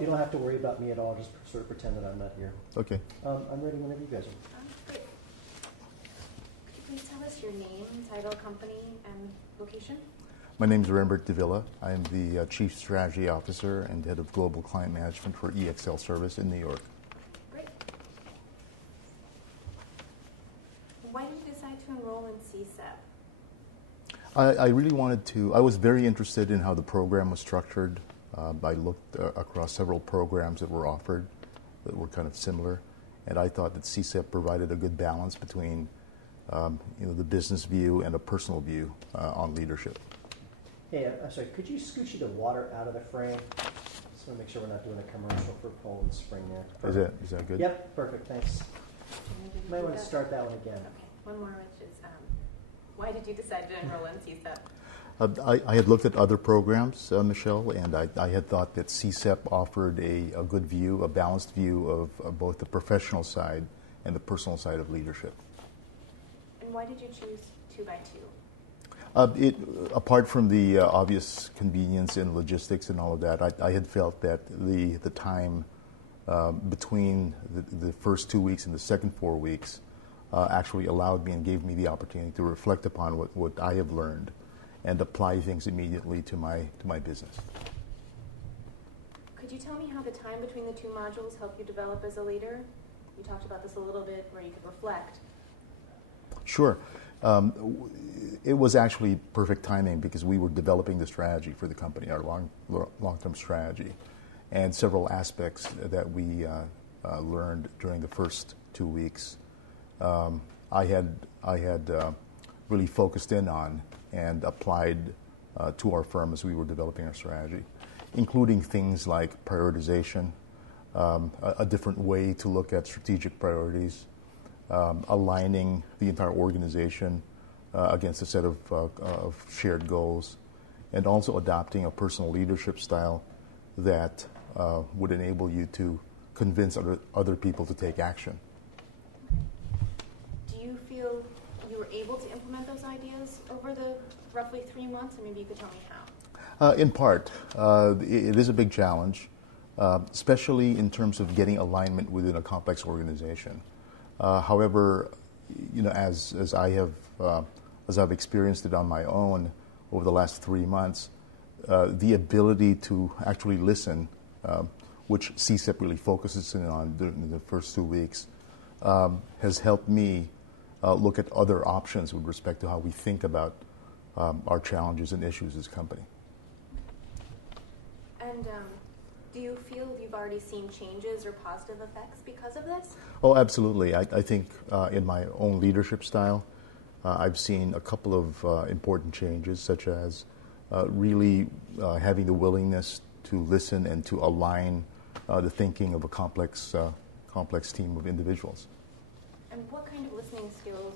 You don't have to worry about me at all. Just sort of pretend that I'm not here. Okay. I'm ready whenever you guys are. Great. Could you please tell us your name, title, company, and location? My name is Rembert de Villa. I'm the Chief Strategy Officer and Head of Global Client Management for EXL Service in New York. Great. Why did you decide to enroll in CSEP? I really wanted to, I was very interested in how the program was structured. I looked across several programs that were offered that were kind of similar, and I thought that CSEP provided a good balance between the business view and a personal view on leadership. Hey, I'm sorry, could you scoot the water out of the frame? Just want to make sure we're not doing a commercial for Poland Spring there. Perfect. Is that good? Yep, perfect, thanks. You might want to start that one again. Okay, one more, which is, why did you decide to enroll in CSEP? I had looked at other programs, Michelle, and I had thought that CSEP offered a good view, a balanced view of both the professional side and the personal side of leadership. And why did you choose 2x2? Apart from the obvious convenience and logistics and all of that, I had felt that the time between the first 2 weeks and the second 4 weeks actually allowed me and gave me the opportunity to reflect upon what I have learned and apply things immediately to my business. Could you tell me how the time between the two modules helped you develop as a leader? You talked about this a little bit, where you could reflect. Sure. It was actually perfect timing because we were developing the strategy for the company, our long-term strategy, and several aspects that we learned during the first 2 weeks. I had really focused in on and applied to our firm as we were developing our strategy, including things like prioritization, a different way to look at strategic priorities, aligning the entire organization against a set of shared goals, and also adopting a personal leadership style that would enable you to convince other people to take action. Do you feel you were able to implement those ideas over the roughly 3 months? And maybe you could tell me how. In part. It is a big challenge, especially in terms of getting alignment within a complex organization. However, as I've experienced it on my own over the last 3 months, the ability to actually listen, which CSEP really focuses in on during the first 2 weeks, has helped me look at other options with respect to how we think about our challenges and issues as a company. And do you feel you've already seen changes or positive effects because of this? Oh, absolutely. I think in my own leadership style, I've seen a couple of important changes, such as really having the willingness to listen and to align the thinking of a complex team of individuals. And what kind of listening skills?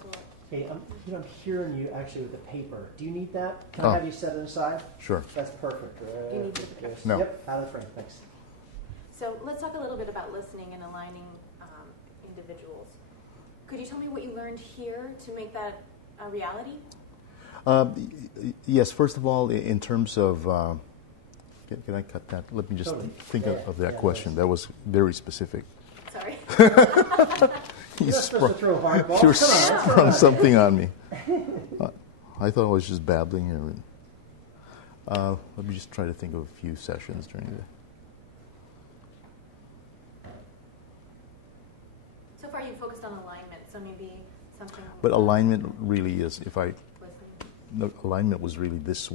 Hey, I'm hearing you actually with the paper. Do you need that? Can I have you set it aside? Sure. That's perfect. Do you need the No. Yep, out of the frame. Thanks. So let's talk a little bit about listening and aligning individuals. Could you tell me what you learned here to make that a reality? Yes. First of all, in terms of, can I cut that? Let me just think of that question. That was very specific. Sorry. You're not supposed to throw hardballs. You sprung something on me. I thought I was just babbling here. Let me just try to think of a few sessions during the day. So far you focused on alignment, so maybe something... But alignment really is, Listening. alignment was really this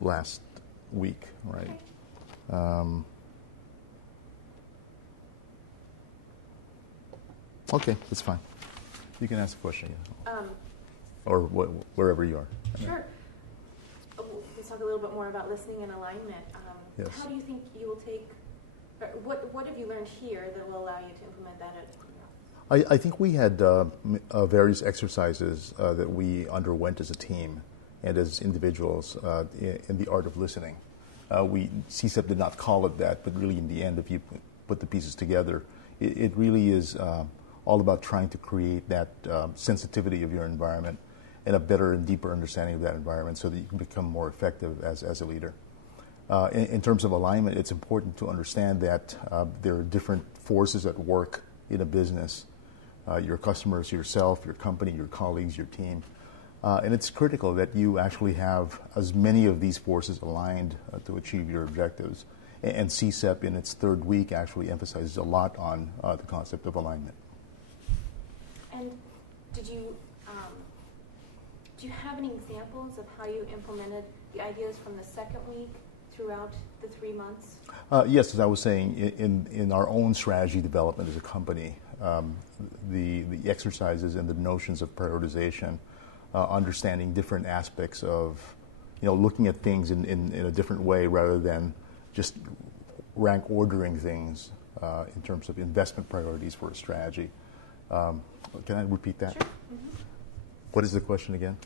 last week, right? Okay. Okay, that's fine. You can ask a question, or wherever you are. Sure. Let's talk a little bit more about listening and alignment. Yes. How do you think you will take, or what have you learned here that will allow you to implement that at I think we had various exercises that we underwent as a team and as individuals in the art of listening. CSEP did not call it that, but really in the end, if you put the pieces together, it really is all about trying to create that sensitivity of your environment and a better and deeper understanding of that environment so that you can become more effective as a leader. In terms of alignment, it's important to understand that there are different forces at work in a business. Your customers, yourself, your company, your colleagues, your team. And it's critical that you actually have as many of these forces aligned to achieve your objectives. And CSEP in its third week actually emphasizes a lot on the concept of alignment. And do you have any examples of how you implemented the ideas from the second week throughout the 3 months? Yes, as I was saying, in our own strategy development as a company, the exercises and the notions of prioritization, understanding different aspects of, looking at things in a different way rather than just rank ordering things in terms of investment priorities for a strategy. Can I repeat that? Sure. Mm-hmm. What is the question again?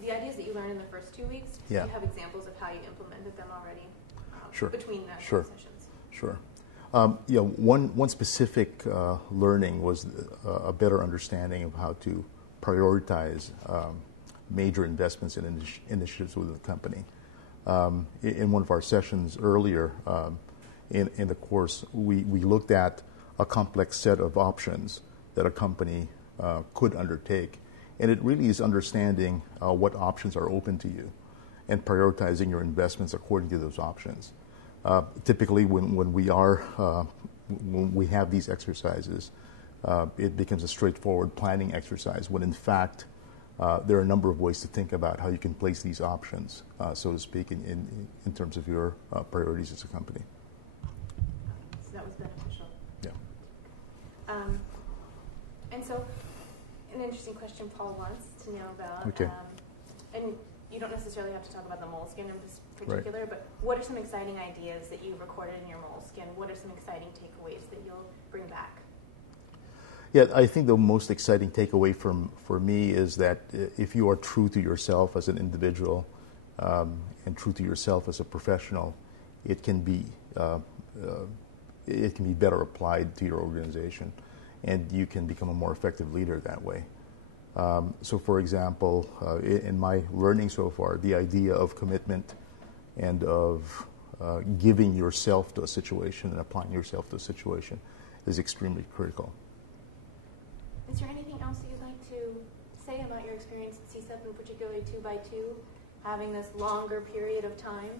The ideas that you learned in the first 2 weeks, Yeah. do you have examples of how you implemented them already Sure. between the Sure. sessions? Sure. One specific learning was a better understanding of how to prioritize major investments and initiatives within the company. In one of our sessions earlier in the course, we looked at a complex set of options that a company could undertake. And it really is understanding what options are open to you and prioritizing your investments according to those options. Typically, when we have these exercises, it becomes a straightforward planning exercise when in fact there are a number of ways to think about how you can place these options, so to speak, in terms of your priorities as a company. So that was beneficial. Yeah. And so, an interesting question Paul wants to know about, Okay. and you don't necessarily have to talk about the moleskin in this particular, but what are some exciting ideas that you've recorded in your moleskin? What are some exciting takeaways that you'll bring back? Yeah, I think the most exciting takeaway for me is that if you are true to yourself as an individual and true to yourself as a professional, it can be better applied to your organization, and you can become a more effective leader that way. So, for example, in my learning so far, the idea of commitment and of giving yourself to a situation and applying yourself to a situation is extremely critical. Is there anything else that you'd like to say about your experience at CSEP, and particularly 2x2, having this longer period of time?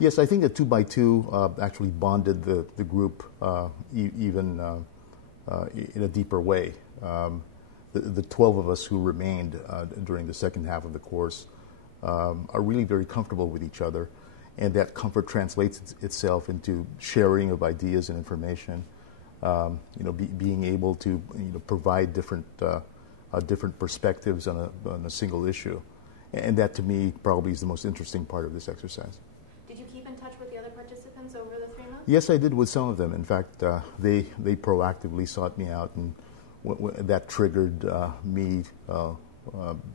Yes, I think that 2x2 actually bonded the group even in a deeper way. The 12 of us who remained during the second half of the course are really very comfortable with each other, and that comfort translates itself into sharing of ideas and information. Being able to provide different perspectives on a single issue, and that to me probably is the most interesting part of this exercise. Did you keep in touch with the other participants over the 3 months? Yes, I did with some of them. In fact, they proactively sought me out, and that triggered me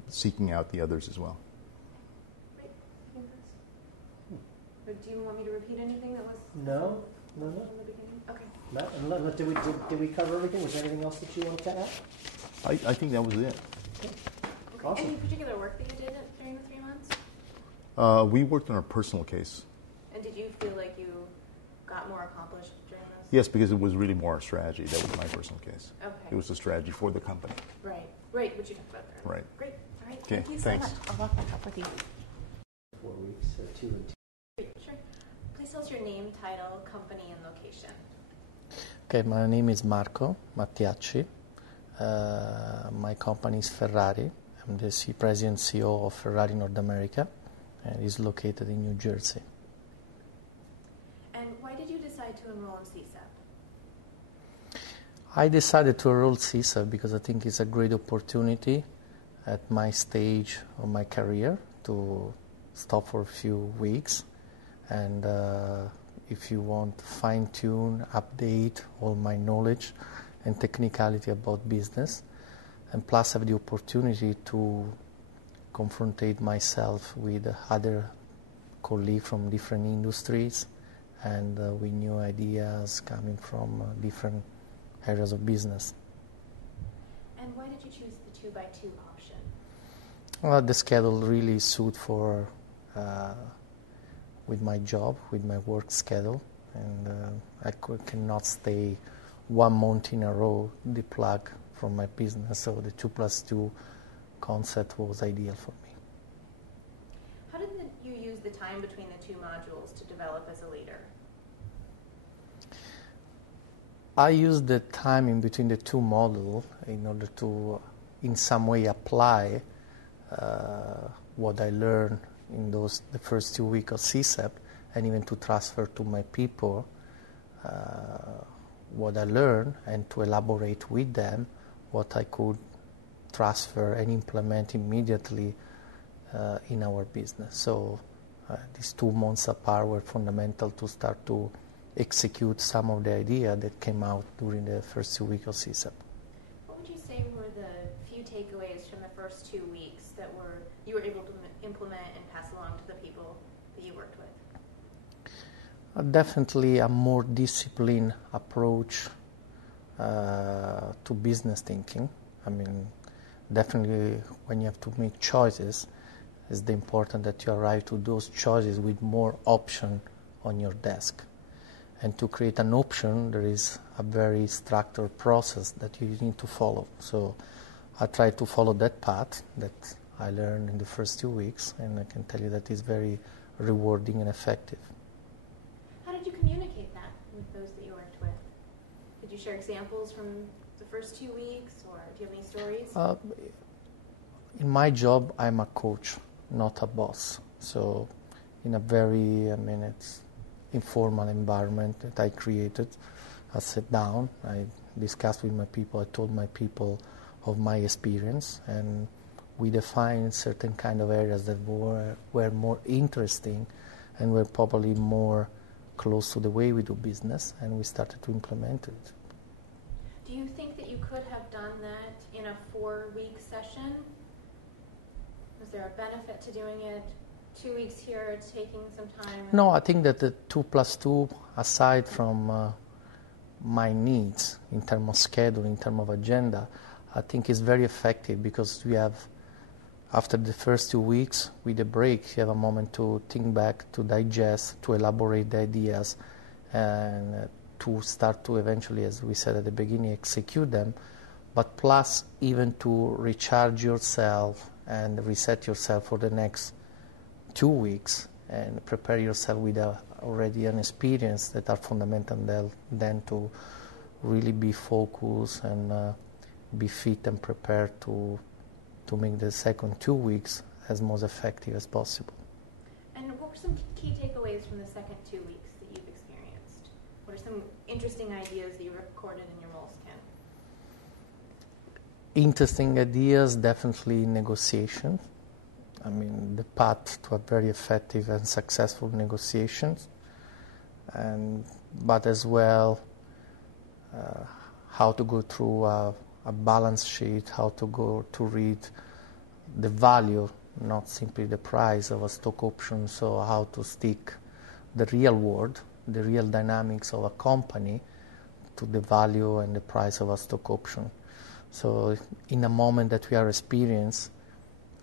seeking out the others as well. Great. Do you want me to repeat anything that was No. from the beginning? Okay. Matt, did we cover everything? Was there anything else that you wanted to add? I think that was it. Okay. Awesome. Any particular work that you did during the 3 months? We worked on our personal case. And did you feel like you got more accomplished during those? Yes, because it was really more a strategy. That was my personal case. Okay. It was a strategy for the company. Right, which you talked about there. Right. Great. All right. Okay, Thank you so thanks. much. I'll walk back up with you. 4 weeks, 2 and 2. Great, sure. Please tell us your name, title, company, and location. Okay, my name is Marco Mattiacci. My company is Ferrari. I'm the President CEO of Ferrari North America, and is located in New Jersey. And why did you decide to enroll in CSEP? I decided to enroll CSEP because I think it's a great opportunity at my stage of my career to stop for a few weeks, and if you want to fine-tune, update all my knowledge and technicality about business, and plus have the opportunity to confrontate myself with other colleagues from different industries and with new ideas coming from different areas of business. And why did you choose the 2x2 option? The schedule really suit for with my job, with my work schedule, and I cannot stay 1 month in a row deplugged from my business. So the 2+2 concept was ideal for me. How did you use the time between the two modules to develop as a leader? I used the time in between the two models in order to, in some way, apply what I learned in the first 2 weeks of CSEP, and even to transfer to my people what I learned, and to elaborate with them what I could transfer and implement immediately in our business. So these 2 months apart were fundamental to start to execute some of the idea that came out during the first 2 weeks of CSEP. What would you say were the few takeaways from the first 2 weeks that you were able to implement and pass along to the people that you worked with? Definitely a more disciplined approach to business thinking. I mean, definitely when you have to make choices, it's important that you arrive to those choices with more option on your desk. And to create an option, there is a very structured process that you need to follow. So I try to follow that path that I learned in the first 2 weeks, and I can tell you that it's very rewarding and effective. How did you communicate that with those that you worked with? Did you share examples from the first 2 weeks, or do you have any stories? In my job, I'm a coach, not a boss. So in a very, it's informal environment that I created, I sat down, I discussed with my people, I told my people of my experience, and we defined certain kind of areas that were more interesting and were probably more close to the way we do business, and we started to implement it. Do you think that you could have done that in a 4-week session? Was there a benefit to doing it 2 weeks here, taking some time? No, I think that the 2+2, aside from my needs in terms of schedule, in terms of agenda, I think is very effective, because we have, after the first 2 weeks, with the break, you have a moment to think back, to digest, to elaborate the ideas, and to start to eventually, as we said at the beginning, execute them, but plus even to recharge yourself and reset yourself for the next 2 weeks and prepare yourself with already an experience that are fundamental then to really be focused and be fit and prepared to make the second 2 weeks as most effective as possible. And what were some key takeaways from the second 2 weeks that you've experienced? What are some interesting ideas that you recorded in your moleskin? Interesting ideas, definitely negotiation. I mean, the path to a very effective and successful negotiations, but as well how to go through a balance sheet, how to go to read the value, not simply the price of a stock option, so how to stick the real world, the real dynamics of a company to the value and the price of a stock option. So in a moment that we are experiencing,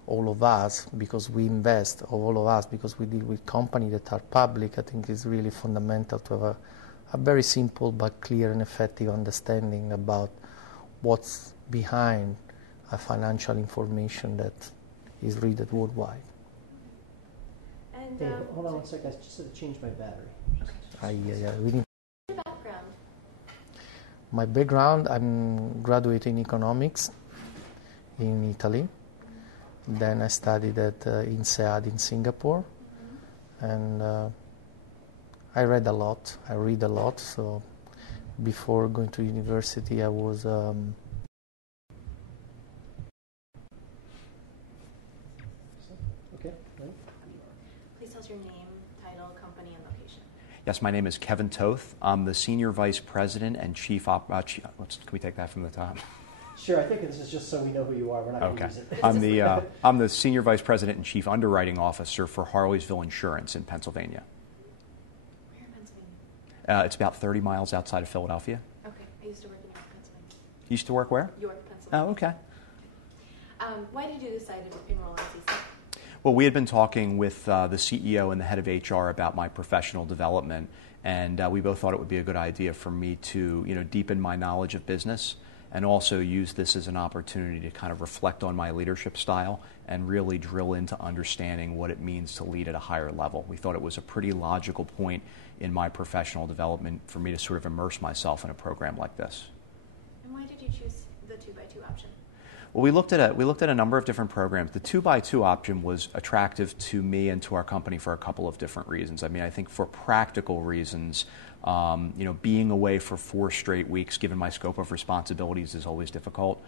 all of us, because we invest, or all of us, because we deal with companies that are public, I think it's really fundamental to have a very simple but clear and effective understanding about what's behind a financial information that is read worldwide. And Hey, hold on one second. I just had to change my battery. We need. your background? My background, I'm graduating in economics in Italy. Then I studied at INSEAD in Singapore, and I read a lot. I read a lot. So before going to university, I was Okay. Right. Please tell us your name, title, company, and location. Yes, my name is Kevin Toth. I'm the Senior Vice President and can we take that from the top? Sure. I think this is just so we know who you are. We're not going to use it. I'm the Senior Vice President and Chief Underwriting Officer for Harleysville Insurance in Pennsylvania. Where in Pennsylvania? It's about 30 miles outside of Philadelphia. Okay. I used to work in York, Pennsylvania. You used to work where? York, Pennsylvania. Oh, okay. Why did you decide to enroll in CSEP? Well, we had been talking with the CEO and the head of HR about my professional development, and we both thought it would be a good idea for me to, deepen my knowledge of business and also use this as an opportunity to kind of reflect on my leadership style and really drill into understanding what it means to lead at a higher level. We thought it was a pretty logical point in my professional development for me to sort of immerse myself in a program like this. And why did you choose the 2x2 option? Well, we looked at a number of different programs. The 2x2 option was attractive to me and to our company for a couple of different reasons. I mean, I think for practical reasons, being away for 4 straight weeks, given my scope of responsibilities, is always difficult.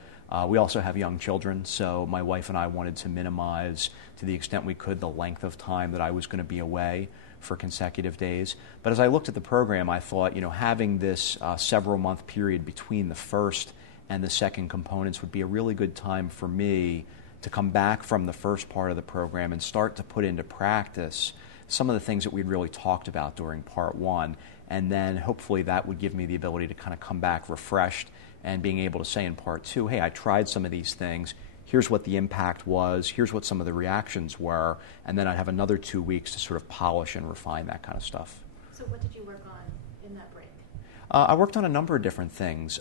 We also have young children, so my wife and I wanted to minimize, to the extent we could, the length of time that I was going to be away for consecutive days. But as I looked at the program, I thought, having this several month period between the first and the second components would be a really good time for me to come back from the first part of the program and start to put into practice some of the things that we'd really talked about during part 1. And then hopefully that would give me the ability to kind of come back refreshed and being able to say in part 2, hey, I tried some of these things. Here's what the impact was. Here's what some of the reactions were. And then I'd have another 2 weeks to sort of polish and refine that kind of stuff. So what did you work on in that break? I worked on a number of different things.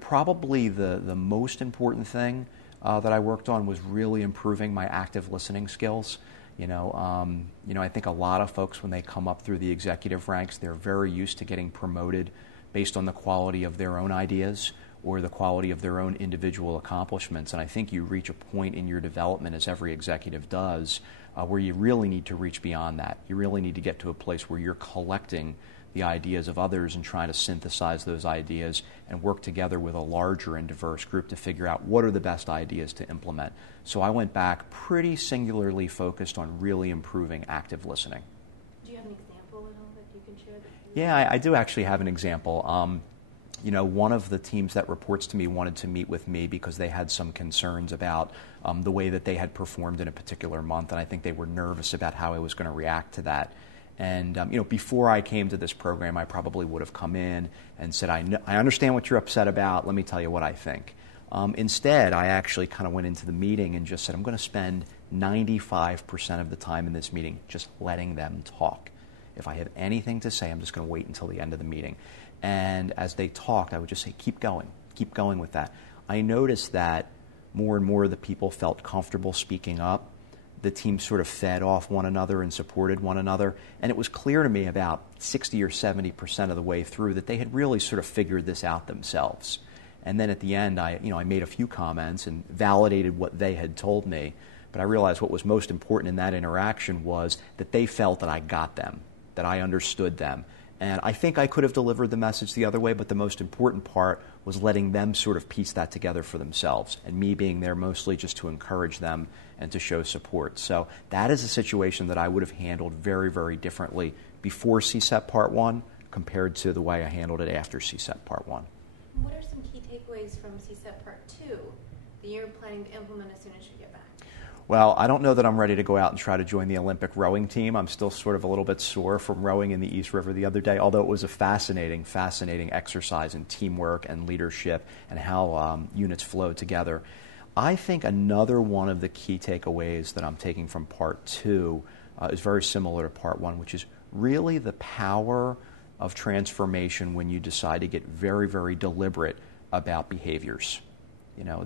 Probably the most important thing that I worked on was really improving my active listening skills. I think a lot of folks, when they come up through the executive ranks, they're very used to getting promoted based on the quality of their own ideas or the quality of their own individual accomplishments. And I think you reach a point in your development, as every executive does, where you really need to reach beyond that. You really need to get to a place where you're collecting the ideas of others and trying to synthesize those ideas and work together with a larger and diverse group to figure out what are the best ideas to implement. So I went back pretty singularly focused on really improving active listening. Do you have an example at all that you can share? Yeah, I do actually have an example. One of the teams that reports to me wanted to meet with me because they had some concerns about the way that they had performed in a particular month, and I think they were nervous about how I was going to react to that. And before I came to this program, I probably would have come in and said, I understand what you're upset about. Let me tell you what I think. Instead, I actually kind of went into the meeting and just said, I'm going to spend 95% of the time in this meeting just letting them talk. If I have anything to say, I'm just going to wait until the end of the meeting. And as they talked, I would just say, keep going with that. I noticed that more and more of the people felt comfortable speaking up. The team sort of fed off one another and supported one another. And it was clear to me about 60 or 70% of the way through that they had really sort of figured this out themselves. And then at the end, I made a few comments and validated what they had told me. But I realized what was most important in that interaction was that they felt that I got them, that I understood them. And I think I could have delivered the message the other way, but the most important part was letting them sort of piece that together for themselves, and me being there mostly just to encourage them and to show support. So that is a situation that I would have handled very, very differently before CSEP Part 1 compared to the way I handled it after CSEP Part 1. What are some key takeaways from CSEP Part 2 that you're planning to implement as soon as you get back? Well, I don't know that I'm ready to go out and try to join the Olympic rowing team. I'm still sort of a little bit sore from rowing in the East River the other day, although it was a fascinating exercise in teamwork and leadership and how units flow together. I think another one of the key takeaways that I'm taking from Part 2 is very similar to Part 1, which is really the power of transformation when you decide to get very, very deliberate about behaviors.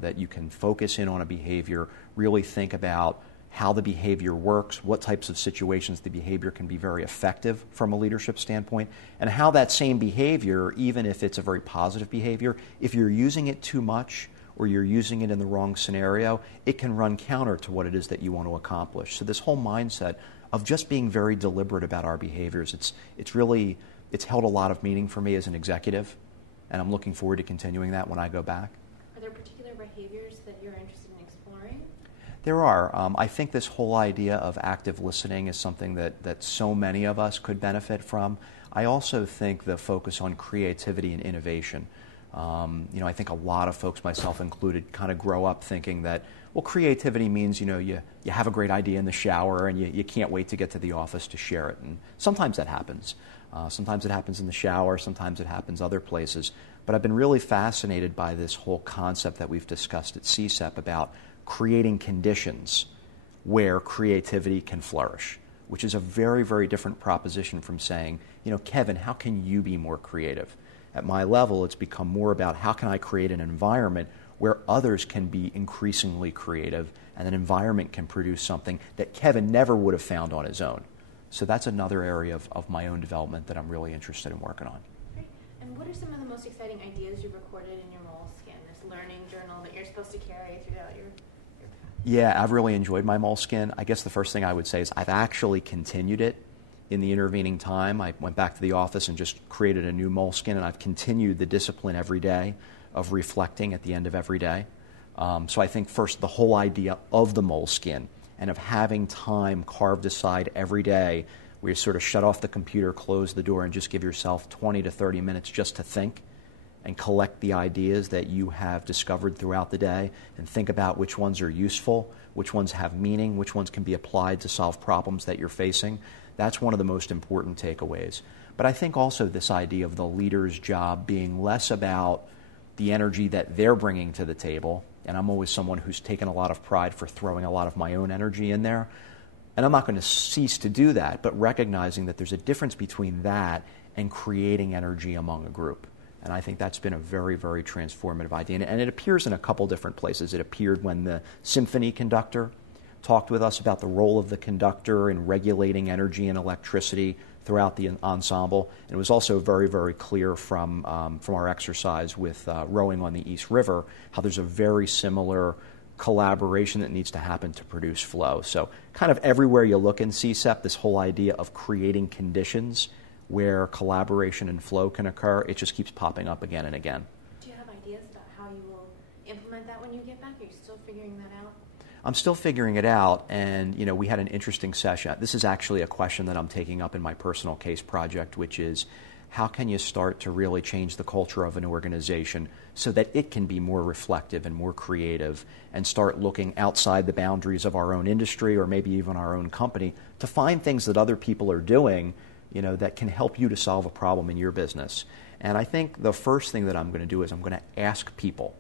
That you can focus in on a behavior, really think about how the behavior works, what types of situations the behavior can be very effective from a leadership standpoint, and how that same behavior, even if it's a very positive behavior, if you're using it too much or you're using it in the wrong scenario, it can run counter to what it is that you want to accomplish. So this whole mindset of just being very deliberate about our behaviors, it's held a lot of meaning for me as an executive, and I'm looking forward to continuing that when I go back. Are there particular behaviors that you're interested in exploring? There are. I think this whole idea of active listening is something that so many of us could benefit from. I also think the focus on creativity and innovation. I think a lot of folks, myself included, kind of grow up thinking that, well, creativity means, you have a great idea in the shower and you can't wait to get to the office to share it. And sometimes that happens. Sometimes it happens in the shower, sometimes it happens other places. But I've been really fascinated by this whole concept that we've discussed at CSEP about creating conditions where creativity can flourish, which is a very, very different proposition from saying, Kevin, how can you be more creative? At my level, it's become more about how can I create an environment where others can be increasingly creative and an environment can produce something that Kevin never would have found on his own. So that's another area of my own development that I'm really interested in working on. Great. And what are some of the most exciting ideas you've recorded in your Moleskin, this learning journal that you're supposed to carry throughout your path? Yeah, I've really enjoyed my Moleskin. I guess the first thing I would say is I've actually continued it in the intervening time. I went back to the office and just created a new Moleskin, and I've continued the discipline every day of reflecting at the end of every day. So I think first the whole idea of the Moleskin and of having time carved aside every day where you sort of shut off the computer, close the door, and just give yourself 20 to 30 minutes just to think and collect the ideas that you have discovered throughout the day and think about which ones are useful, which ones have meaning, which ones can be applied to solve problems that you're facing. That's one of the most important takeaways. But I think also this idea of the leader's job being less about the energy that they're bringing to the table, and I'm always someone who's taken a lot of pride for throwing a lot of my own energy in there, and I'm not going to cease to do that, but recognizing that there's a difference between that and creating energy among a group. And I think that's been a very, very transformative idea. And it appears in a couple different places. It appeared when the symphony conductor talked with us about the role of the conductor in regulating energy and electricity throughout the ensemble. And it was also very, very clear from our exercise with rowing on the East River how there's a very similar collaboration that needs to happen to produce flow. So kind of everywhere you look in CSEP, this whole idea of creating conditions where collaboration and flow can occur, it just keeps popping up again and again. Do you have ideas about how you will implement that when you get back? Are you still figuring that out? I'm still figuring it out, and we had an interesting session. This is actually a question that I'm taking up in my personal case project, which is how can you start to really change the culture of an organization so that it can be more reflective and more creative and start looking outside the boundaries of our own industry or maybe even our own company to find things that other people are doing that can help you to solve a problem in your business. And I think the first thing that I'm going to do is I'm going to ask people,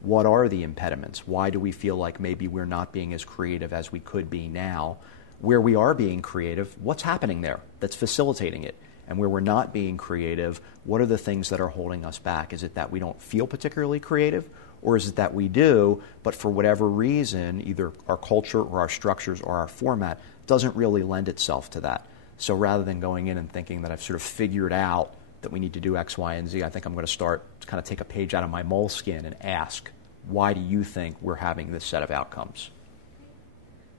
what are the impediments? Why do we feel like maybe we're not being as creative as we could be now? Where we are being creative, what's happening there that's facilitating it? And where we're not being creative, what are the things that are holding us back? Is it that we don't feel particularly creative? Or is it that we do, but for whatever reason, either our culture or our structures or our format doesn't really lend itself to that? So rather than going in and thinking that I've sort of figured out that we need to do X, Y, and Z, I think I'm going to start to kind of take a page out of my Moleskin and ask, why do you think we're having this set of outcomes?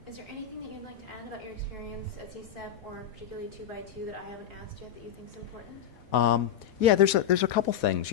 Is there anything that you'd like to add about your experience at CSEP or particularly 2x2 that I haven't asked yet that you think is important? Yeah, there's a couple things.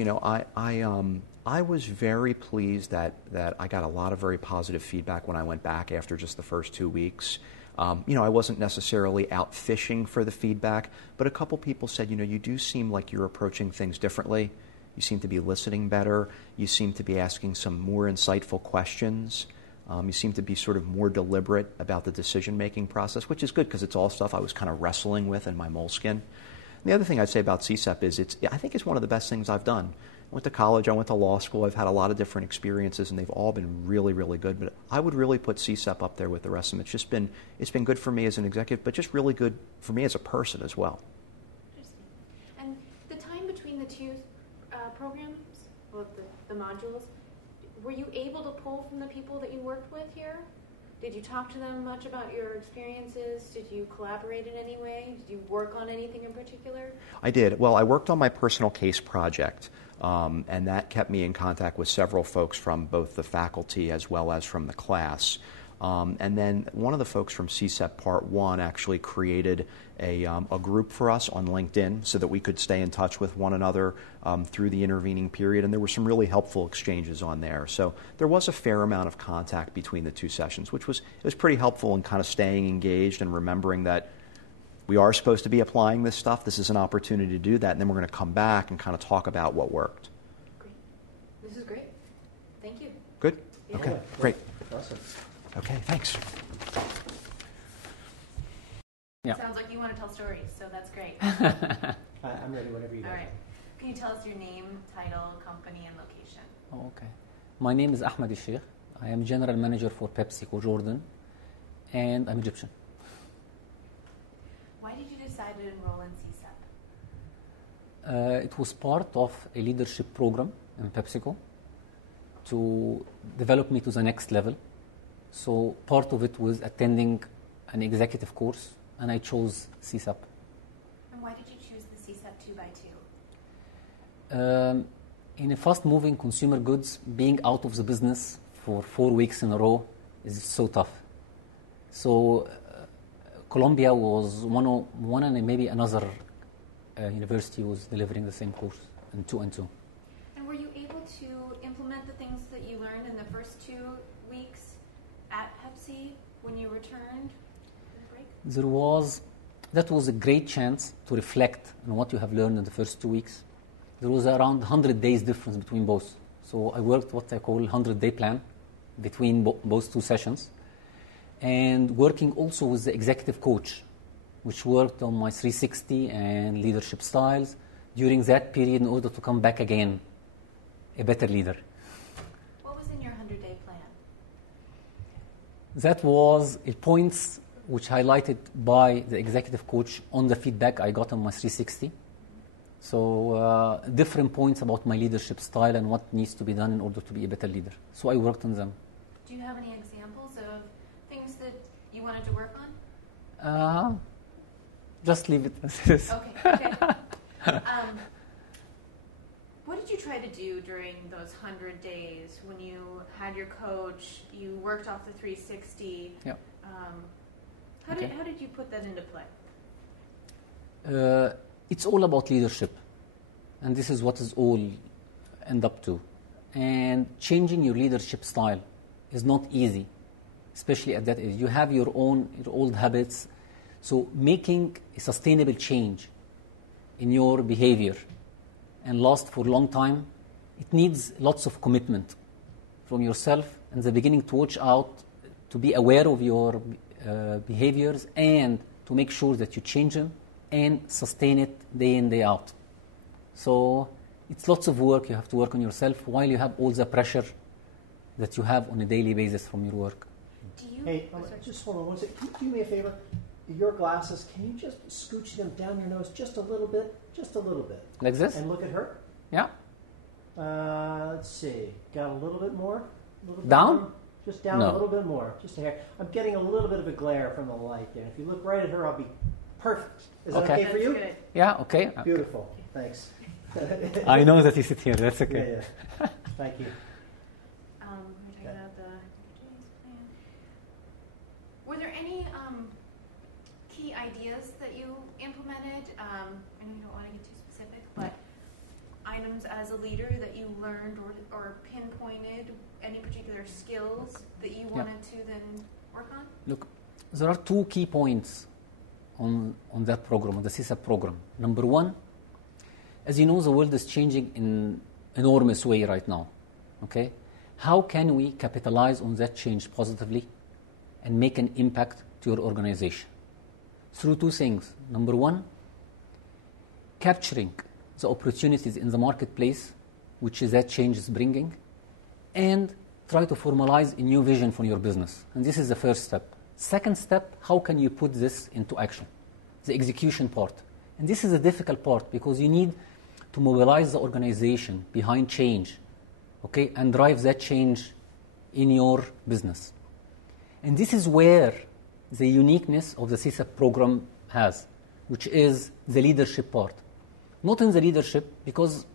I was very pleased that I got a lot of very positive feedback when I went back after just the first 2 weeks. I wasn't necessarily out fishing for the feedback, but a couple people said, you do seem like you're approaching things differently. You seem to be listening better. You seem to be asking some more insightful questions. You seem to be sort of more deliberate about the decision-making process, which is good because it's all stuff I was kind of wrestling with in my Moleskin. And the other thing I'd say about CSEP is I think it's one of the best things I've done. I went to college, I went to law school, I've had a lot of different experiences, and they've all been really, really good. But I would really put CSEP up there with the rest of them. It's been good for me as an executive, but just really good for me as a person as well. Interesting. And the time between the two programs, well, the modules, were you able to pull from the people that you worked with here? Did you talk to them much about your experiences? Did you collaborate in any way? Did you work on anything in particular? I did. Well, I worked on my personal case project, and that kept me in contact with several folks from both the faculty as well as from the class. And then one of the folks from CSEP Part 1 actually created a group for us on LinkedIn so that we could stay in touch with one another through the intervening period, and there were some really helpful exchanges on there. So there was a fair amount of contact between the two sessions, which was pretty helpful in kind of staying engaged and remembering that we are supposed to be applying this stuff. This is an opportunity to do that, and then we're going to come back and kind of talk about what worked. Great. This is great. Thank you. Good? Yeah. Okay, great. Awesome. Okay, thanks. Yeah. Sounds like you want to tell stories, so that's great. I'm ready whenever you All are. right. Can you tell us your name, title, company, and location? Okay. My name is Ahmed Sheikh. I am General Manager for PepsiCo Jordan. and I'm Egyptian. Why did you decide to enroll in CSEP? It was part of a leadership program in PepsiCo to develop me to the next level. So part of it was attending an executive course, and I chose CSEP. And why did you choose the CSEP 2x2? In a fast-moving consumer goods, being out of the business for 4 weeks in a row is so tough. So Columbia was one and maybe another university was delivering the same course in 2 and 2. And were you able to implement the things that you learned in the first 2 weeks at Pepsi when you returned from the break? That was a great chance to reflect on what you have learned in the first 2 weeks. There was around 100 days difference between both. So I worked what I call 100-day plan between both 2 sessions, and working also with the executive coach, which worked on my 360 and leadership styles during that period in order to come back again a better leader. What was in your 100-day plan? That was a points which highlighted by the executive coach on the feedback I got on my 360. So different points about my leadership style and what needs to be done in order to be a better leader. So I worked on them. Do you have any examples of things that you wanted to work on? Just leave it as is. Okay. What did you try to do during those 100 days when you had your coach, you worked off the 360? Yep. How did you put that into play? It's all about leadership, and this is what is all end up to. And changing your leadership style is not easy, especially at that age. You have your old habits, so making a sustainable change in your behavior and last for a long time, it needs lots of commitment from yourself in the beginning to watch out, to be aware of your behaviors, and to make sure that you change them and sustain it day in, day out. So it's lots of work. You have to work on yourself while you have all the pressure that you have on a daily basis from your work. Hey, just hold on one second. Can you do me a favor? Your glasses, can you just scooch them down your nose just a little bit? Just a little bit. Like this? And look at her. Yeah. Let's see. Got a little bit more? A little bit Down? More? Just down No. a little bit more. Just a hair. I'm getting a little bit of a glare from the light there. If you look right at her, I'll be perfect. Is that okay for you? Good. Yeah, okay. Beautiful. Thanks. I know that you sit here. That's okay. Yeah. Thank you. We're talking about the plan. Were there any key ideas that you implemented? I know you don't want to get too specific, but items as a leader that you learned or pinpointed, any particular skills that you wanted to then work on? Look, there are 2 key points on that program, on the CSAP program. Number 1, as you know, the world is changing in enormous way right now. Okay, how can we capitalize on that change positively and make an impact to your organization? Through 2 things. Number 1, capturing the opportunities in the marketplace, which is that change is bringing, and try to formalize a new vision for your business. And this is the first step. Second step, how can you put this into action? The execution part. And this is a difficult part because you need to mobilize the organization behind change, okay, and drive that change in your business. And this is where the uniqueness of the CSAP program has, which is the leadership part. Not in the leadership, because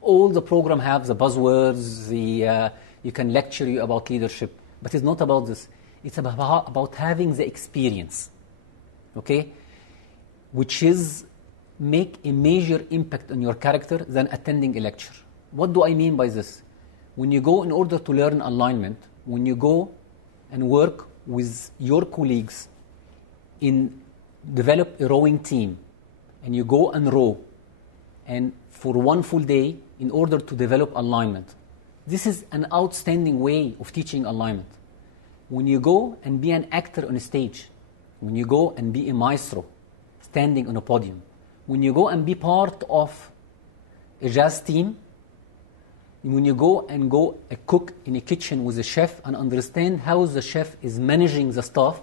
all the program have the buzzwords, you can lecture you about leadership, but it's not about this. It's about having the experience, okay, which is make a major impact on your character than attending a lecture. What do I mean by this? When you go in order to learn alignment, when you go and work with your colleagues in develop a rowing team, and you go and row, and for 1 full day in order to develop alignment, this is an outstanding way of teaching alignment. When you go and be an actor on a stage, when you go and be a maestro standing on a podium, when you go and be part of a jazz team, When you go a cook in a kitchen with a chef and understand how the chef is managing the staff,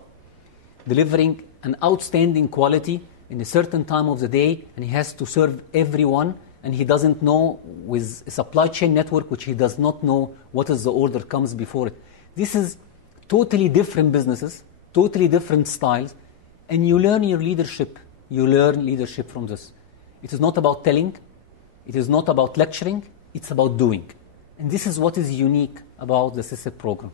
delivering an outstanding quality in a certain time of the day, and he has to serve everyone, and he doesn't know with a supply chain network, which he does not know what is the order comes before it. This is totally different businesses, totally different styles, and you learn your leadership. You learn leadership from this. It is not about telling. It is not about lecturing. It's about doing. And this is what is unique about the CSEP program.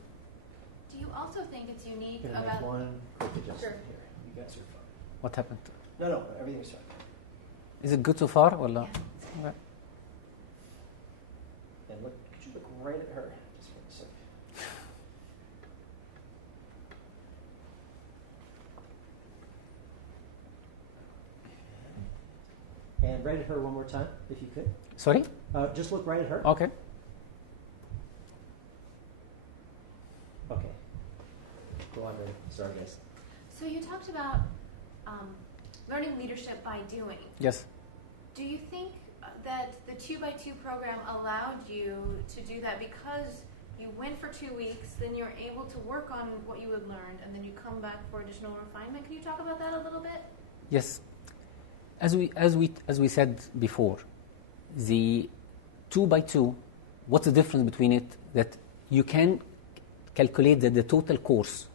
Do you also think it's unique Can I about... make one quick adjustment Sure. here? You guys are fine. What happened? No, everything's fine. Is it good so far? Or no? Yeah. Okay. And look, could you look right at her just for a second? And right at her one more time, if you could. Sorry? Just look right at her. Okay. Okay. Go on, Ray. Sorry, guys. So you talked about learning leadership by doing. Yes. Do you think that the 2x2 program allowed you to do that because you went for 2 weeks, then you're able to work on what you had learned, and then you come back for additional refinement? Can you talk about that a little bit? Yes. As we said before, the 2x2, what's the difference between it? That you can calculate that the total course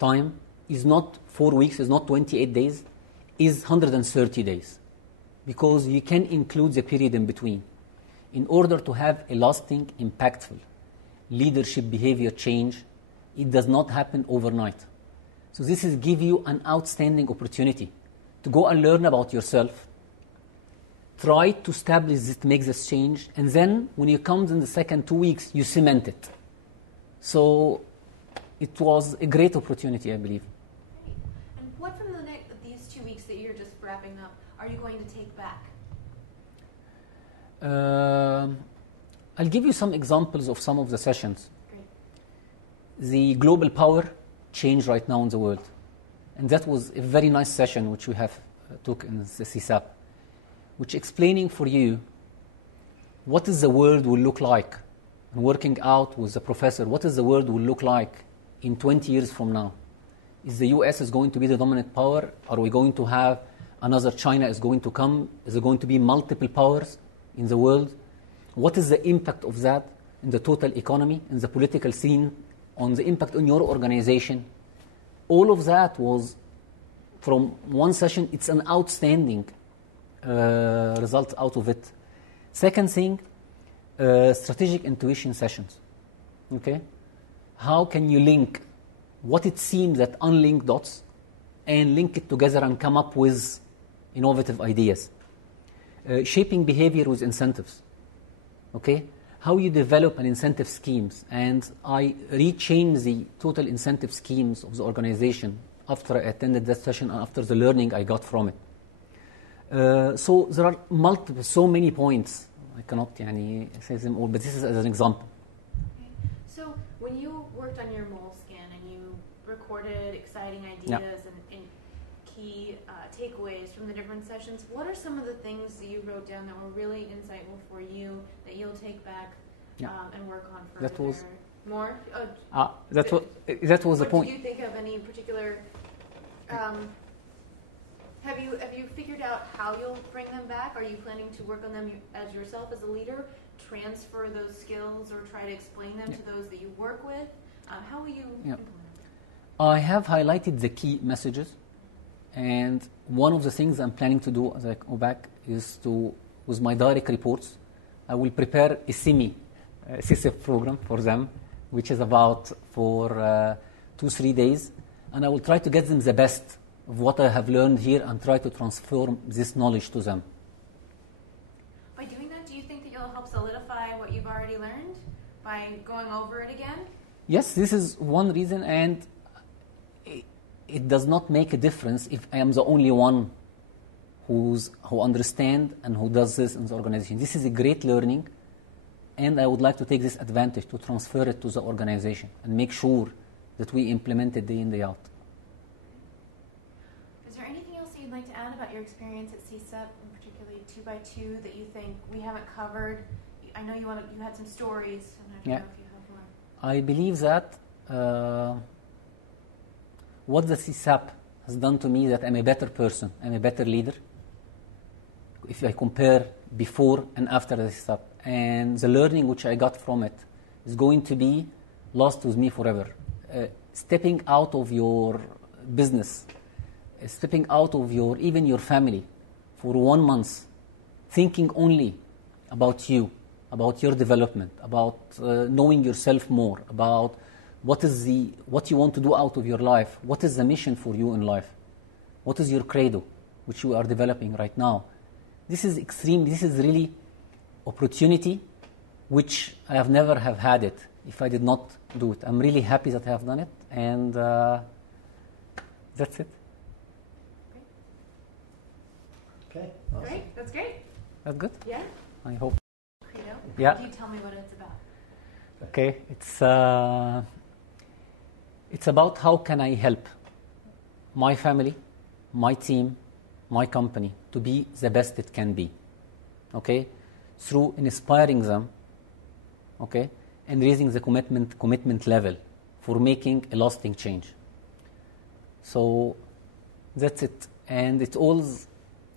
time is not 4 weeks, is not 28 days, is 130 days. Because you can include the period in between. In order to have a lasting, impactful leadership behavior change, it does not happen overnight. So this is give you an outstanding opportunity to go and learn about yourself, try to establish this, make this change, and then when you come in the second 2 weeks, you cement it. So it was a great opportunity, I believe. Great. And what from these 2 weeks that you're just wrapping up are you going to take back? I'll give you some examples of some of the sessions. Great. The global power change right now in the world. And that was a very nice session which we have took in the CSAP, which explaining for you what is the world will look like, and working out with the professor, what is the world will look like in 20 years from now. Is the US is going to be the dominant power? Are we going to have another China is going to come? Is there going to be multiple powers in the world? What is the impact of that in the total economy, in the political scene, on the impact on your organization? All of that was from one session. It's an outstanding result out of it. Second thing, strategic intuition sessions. Okay, how can you link what it seems that unlinked dots and link it together and come up with innovative ideas? Shaping behavior with incentives. Okay, how you develop an incentive schemes, and I rechanged the total incentive schemes of the organization after I attended that session and after the learning I got from it. So there are so many points. I cannot say them all, but this is as an example. Okay. So when you worked on your mole scan and you recorded exciting ideas and key takeaways from the different sessions, what are some of the things that you wrote down that were really insightful for you that you'll take back and work on further? That was more. That was the point. Do you think of any particular? Have you figured out how you'll bring them back? Are you planning to work on them as yourself as a leader, transfer those skills, or try to explain them to those that you work with? How will you implement them? I have highlighted the key messages, and one of the things I'm planning to do as I go back is to, with my direct reports, I will prepare a CSEP program for them, which is about for 2-3 days, and I will try to get them the best of what I have learned here and try to transform this knowledge to them. By doing that, do you think that you'll help solidify what you've already learned by going over it again? Yes, this is one reason, and it does not make a difference if I am the only one who understands and who does this in the organization. This is a great learning, and I would like to take this advantage to transfer it to the organization and make sure that we implement it day in, day out. Is there anything else that you'd like to add about your experience at CSEP, and particularly 2x2, that you think we haven't covered? I know you had some stories, and I don't Yeah. know if you have more. I believe that what the CSAP has done to me, that I'm a better person, I'm a better leader. If I compare before and after the CSAP, and the learning which I got from it is going to be lost with me forever. Stepping out of your business, stepping out of even your family for 1 month, thinking only about you, about your development, about knowing yourself more, about what you want to do out of your life, what is the mission for you in life, what is your credo, which you are developing right now. This is extreme. This is really opportunity, which I have never have had it if I did not do it. I'm really happy that I have done it, and that's it. Okay. Great. That's great. That's good. Yeah. I hope. Credo. Yeah. Can you tell me what it's about? Okay. It's about how can I help my family, my team, my company to be the best it can be. Okay, through inspiring them. Okay, and raising the commitment level for making a lasting change. So that's it, and it's all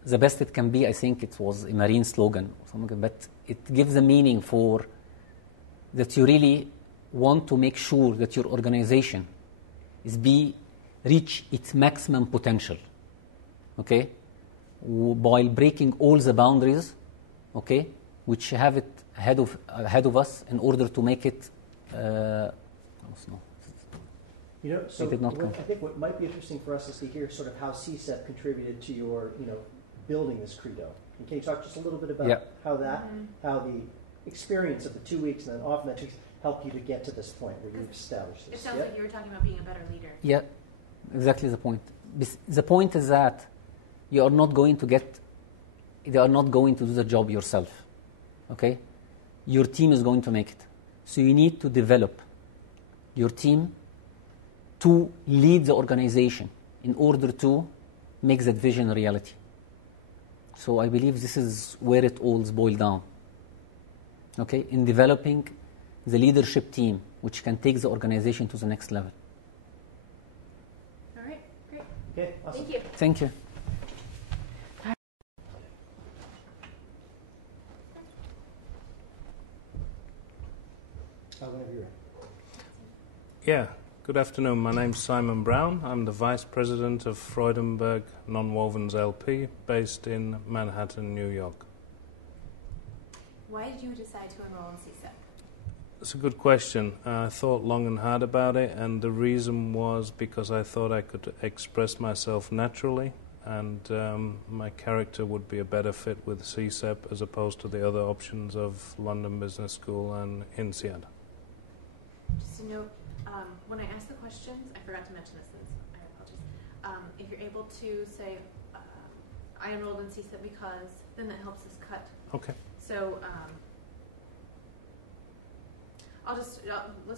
the best it can be. I think it was a Marine slogan or something, but it gives a meaning for that you really want to make sure that your organization reach its maximum potential. Okay, while breaking all the boundaries. Okay, which have it ahead of us in order to make it. So I think what might be interesting for us is to hear sort of how CSEP contributed to your, building this credo. And can you talk just a little bit about how the experience of the 2 weeks and then often that helped you to get to this point where you've established this? It sounds like you were talking about being a better leader. Yeah, exactly the point. The point is that you are not going to do the job yourself. Okay? Your team is going to make it. So you need to develop your team to lead the organization in order to make that vision a reality. So I believe this is where it all boils down. Okay? In developing the leadership team which can take the organization to the next level. All right, great. Okay, awesome. Thank you. Thank you. Whenever you're ready. Yeah, good afternoon. My name's Simon Brown. I'm the Vice President of Freudenberg Nonwovens LP, based in Manhattan, New York. Why did you decide to enroll in CSEP? It's a good question. I thought long and hard about it, and the reason was because I thought I could express myself naturally, and my character would be a better fit with CSEP as opposed to the other options of London Business School and INSEAD. Just a note, when I ask the questions, I forgot to mention this, I apologize. If you're able to say, I enrolled in CSEP because, then that helps us cut. Okay. So let's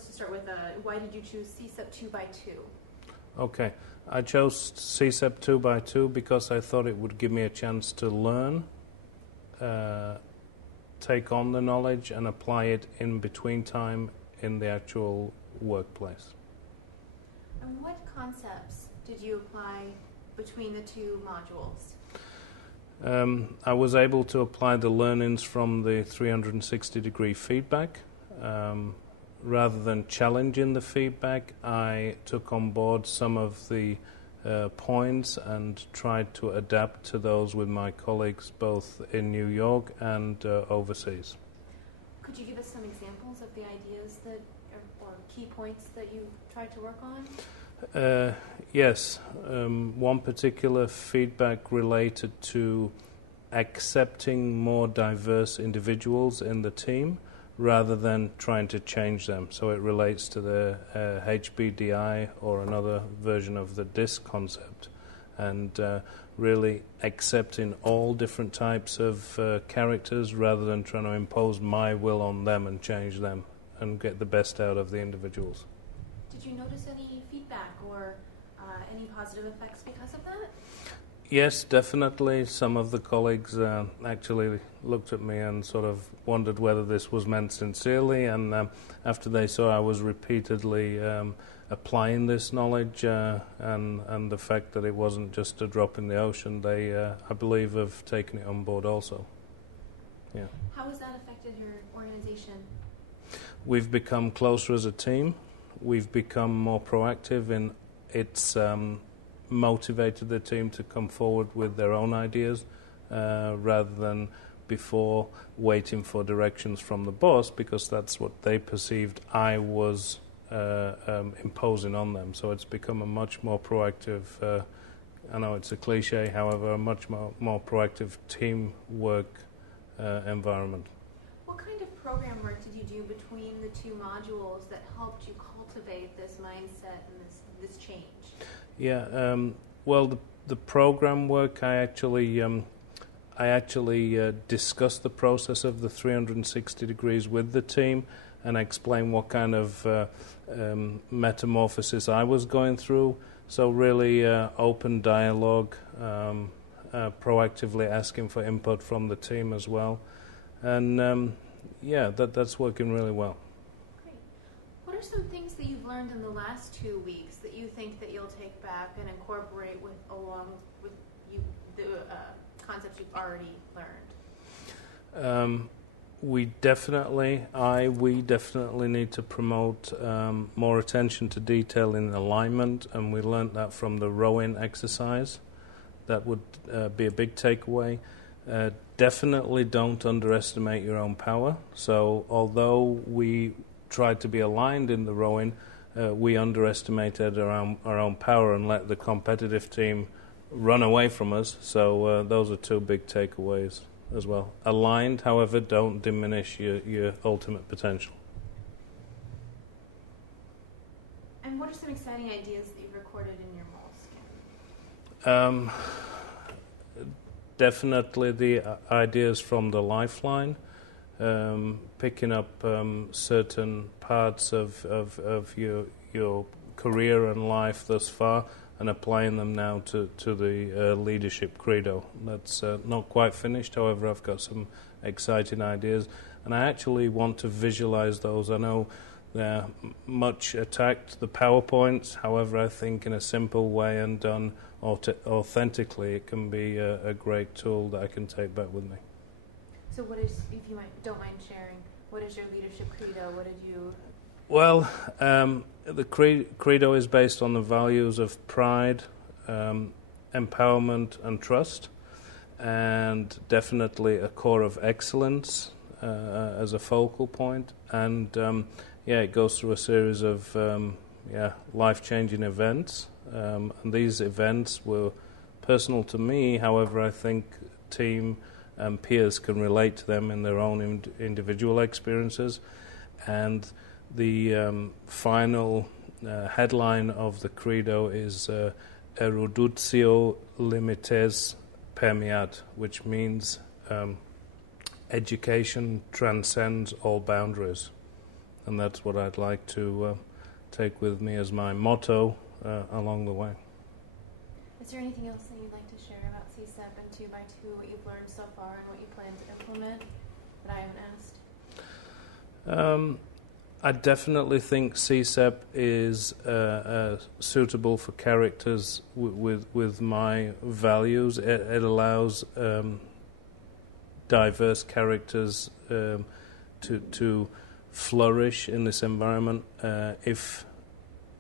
just start with, why did you choose CSEP 2x2? Okay. I chose CSEP 2x2 because I thought it would give me a chance to learn, take on the knowledge and apply it in between time in the actual workplace. And what concepts did you apply between the two modules? I was able to apply the learnings from the 360-degree feedback. Rather than challenging the feedback, I took on board some of the points and tried to adapt to those with my colleagues both in New York and overseas. Could you give us some examples of the ideas or key points that you tried to work on? Yes. One particular feedback related to accepting more diverse individuals in the team rather than trying to change them. So it relates to the HBDI or another version of the DISC concept, and really accepting all different types of characters rather than trying to impose my will on them and change them and get the best out of the individuals. Did you notice any feedback or any positive effects because of that? Yes, definitely. Some of the colleagues actually looked at me and sort of wondered whether this was meant sincerely, and after they saw I was repeatedly applying this knowledge and the fact that it wasn't just a drop in the ocean, they, I believe, have taken it on board also. Yeah. How has that affected your organization? We've become closer as a team. We've become more proactive in its motivated the team to come forward with their own ideas rather than before waiting for directions from the boss, because that's what they perceived I was imposing on them. So it's become a much more proactive, I know it's a cliche, however, a much more proactive teamwork environment. What kind of program work did you do between the two modules that helped you cultivate this mindset and this change? Yeah, well, the program work, I actually discussed the process of the 360 degrees with the team and explained what kind of metamorphosis I was going through. So really open dialogue, proactively asking for input from the team as well. And yeah, that's working really well. Great. What are some things that you've learned in the last 2 weeks that you think that you'll take back and incorporate along with the concepts you've already learned? We definitely need to promote more attention to detail in alignment, and we learned that from the rowing exercise. That would be a big takeaway. Definitely don't underestimate your own power. So although we tried to be aligned in the rowing, we underestimated our own power and let the competitive team run away from us. So those are two big takeaways as well. Aligned, however, don't diminish your ultimate potential. And what are some exciting ideas that you've recorded in your moleskin? Definitely the ideas from the Lifeline, picking up certain parts of your career and life thus far and applying them now to the leadership credo. That's not quite finished, however, I've got some exciting ideas, and I actually want to visualize those. I know they're much attacked, the PowerPoints, however, I think in a simple way and done authentically, it can be a great tool that I can take back with me. So what is, if you don't mind sharing, what is your leadership credo? What did you... Well, the credo is based on the values of pride, empowerment and trust, and definitely a core of excellence as a focal point. And it goes through a series of life-changing events. And these events were personal to me, however, I think team and peers can relate to them in their own individual experiences. And the final headline of the credo is Eruditio limites permeat, which means education transcends all boundaries. And that's what I'd like to take with me as my motto along the way. Is there anything else that you'd like to share about CSEP and 2x2, what you've learned so far and what you plan to implement that I haven't asked? I definitely think CSEP is suitable for characters with my values. It allows diverse characters to flourish in this environment. If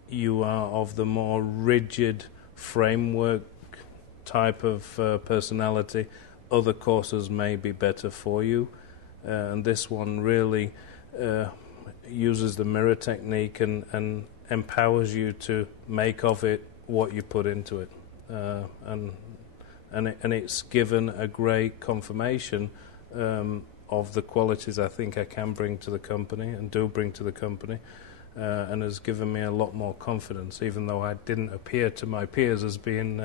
you are of the more rigid framework type of personality, other courses may be better for you. And this one really uses the mirror technique and empowers you to make of it what you put into it. And it's given a great confirmation of the qualities I think I can bring to the company and do bring to the company, and has given me a lot more confidence, even though I didn't appear to my peers as being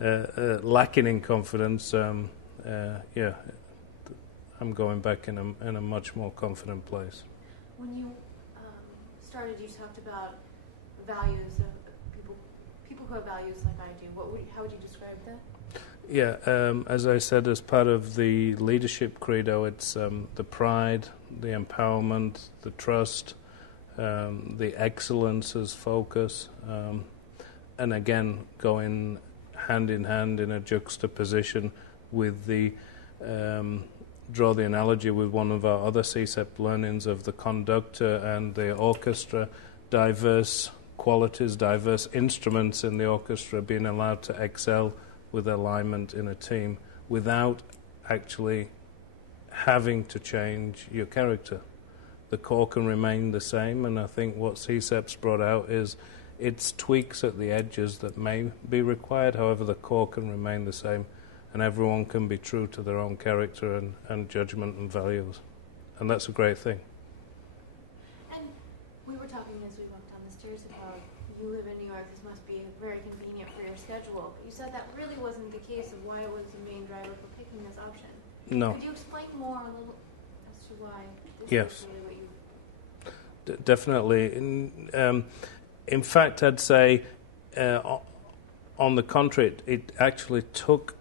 lacking in confidence. I'm going back in a much more confident place. When you started, you talked about values of people who have values like I do. How would you describe that? Yeah, as I said, as part of the leadership credo, it's the pride, the empowerment, the trust, the excellence as focus, and again, going hand in hand in a juxtaposition with the, draw the analogy with one of our other CSEP learnings of the conductor and the orchestra, diverse qualities, diverse instruments in the orchestra being allowed to excel with alignment in a team without actually having to change your character. The core can remain the same, and I think what CSEP's brought out is it's tweaks at the edges that may be required, however the core can remain the same, and everyone can be true to their own character and judgment and values. And that's a great thing. And we were talking as we walked down the stairs about you live in New York, this must be very convenient for your schedule. But you said that really wasn't the case of why it was the main driver for picking this option. No. Could you explain more a little as to why this Yes. is really what you... Definitely. In fact, I'd say, on the contrary, it actually took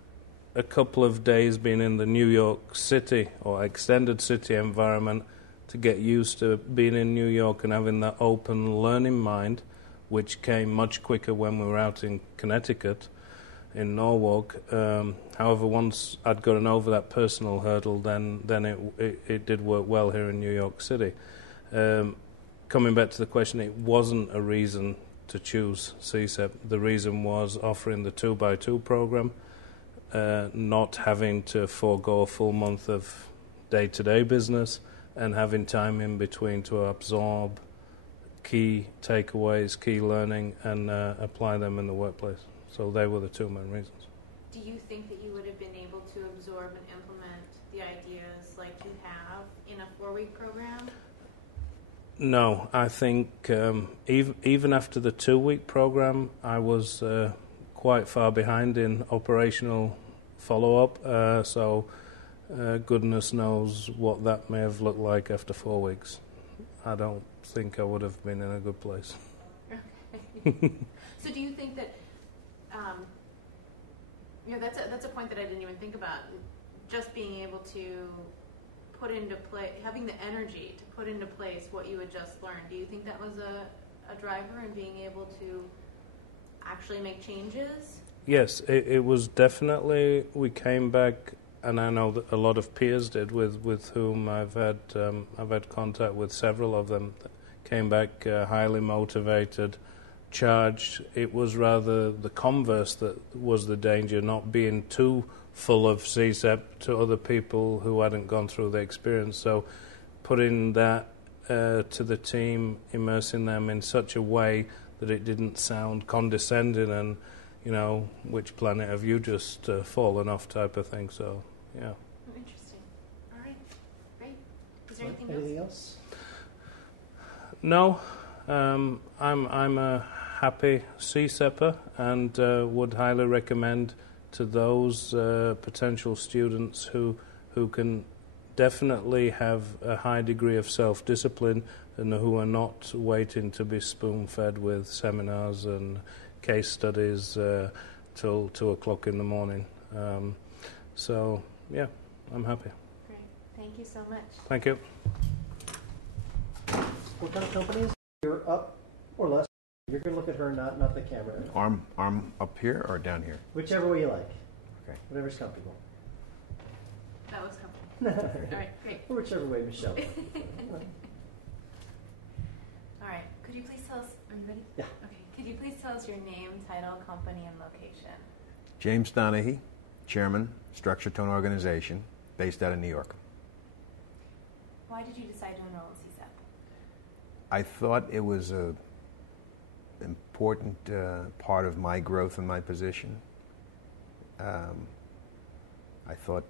a couple of days being in the New York City or extended city environment to get used to being in New York and having that open learning mind, which came much quicker when we were out in Connecticut, in Norwalk. However, once I'd gotten over that personal hurdle, then it did work well here in New York City. Coming back to the question, it wasn't a reason to choose CSEP. The reason was offering the 2x2 program, not having to forego a full month of day-to-day business, and having time in between to absorb key takeaways, key learning, and apply them in the workplace. So they were the two main reasons. Do you think that you would have been able to absorb and implement the ideas like you have in a 4-week program? No, I think even after the 2-week program, I was quite far behind in operational follow-up, so goodness knows what that may have looked like after 4 weeks. I don't think I would have been in a good place. Okay. So do you think that, that's a point that I didn't even think about, just being able to put into play, having the energy to put into place what you had just learned. Do you think that was a driver in being able to actually make changes? Yes, it was definitely. We came back, and I know that a lot of peers did, with whom I've had contact with. Several of them that came back highly motivated, charged. It was rather the converse that was the danger, not being too full of CSEP to other people who hadn't gone through the experience. So putting that to the team, immersing them in such a way that it didn't sound condescending and, which planet have you just fallen off type of thing. So, yeah. Oh, interesting. All right. Great. Is there anything else? No. I'm a happy CSEPer and would highly recommend to those potential students who can definitely have a high degree of self-discipline and who are not waiting to be spoon-fed with seminars and case studies till 2 o'clock in the morning. So, yeah, I'm happy. Great. Thank you so much. Thank you. What kind of company is it? You're up or less? You're going to look at her, not the camera. Arm up here or down here? Whichever way you like. Okay. Whatever's comfortable. That was comfortable. All right, great. Or whichever way, Michelle. All right. Could you please tell us, are you ready? Yeah. Okay. Could you please tell us your name, title, company, and location? James Donahue, Chairman, Structure Tone Organization, based out of New York. Why did you decide to enroll in CSEP? I thought it was an important part of my growth in my position. I thought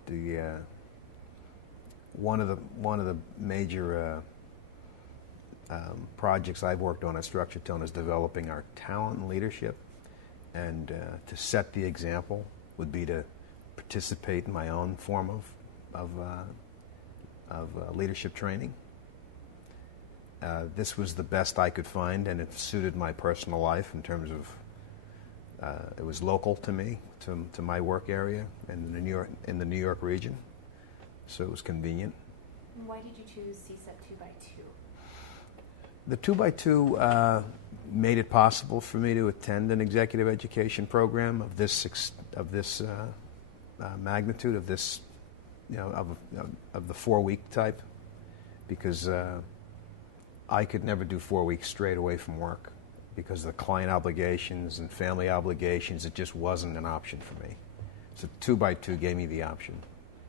one of the major projects I've worked on at Structure Tone is developing our talent and leadership, and to set the example would be to participate in my own form of leadership training. This was the best I could find, and it suited my personal life in terms of It was local to me, to my work area in the New York region, so it was convenient. And why did you choose CSEP 2x2? The 2x2 made it possible for me to attend an executive education program of this magnitude, of this, of the 4-week type, because I could never do 4 weeks straight away from work because of the client obligations and family obligations. It just wasn't an option for me. So 2x2 gave me the option.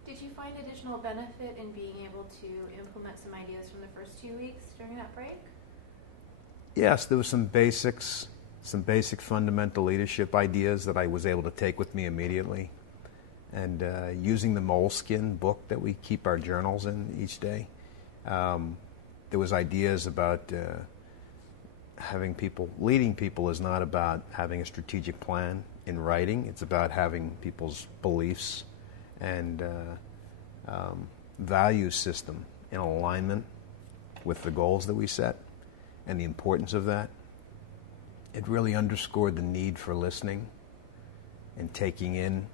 Did you find additional benefit in being able to implement some ideas from the first 2 weeks during that break? Yes, there was some basic fundamental leadership ideas that I was able to take with me immediately. And using the Moleskine book that we keep our journals in each day, there was ideas about leading people is not about having a strategic plan in writing. It's about having people's beliefs and value system in alignment with the goals that we set and the importance of that. It really underscored the need for listening and taking in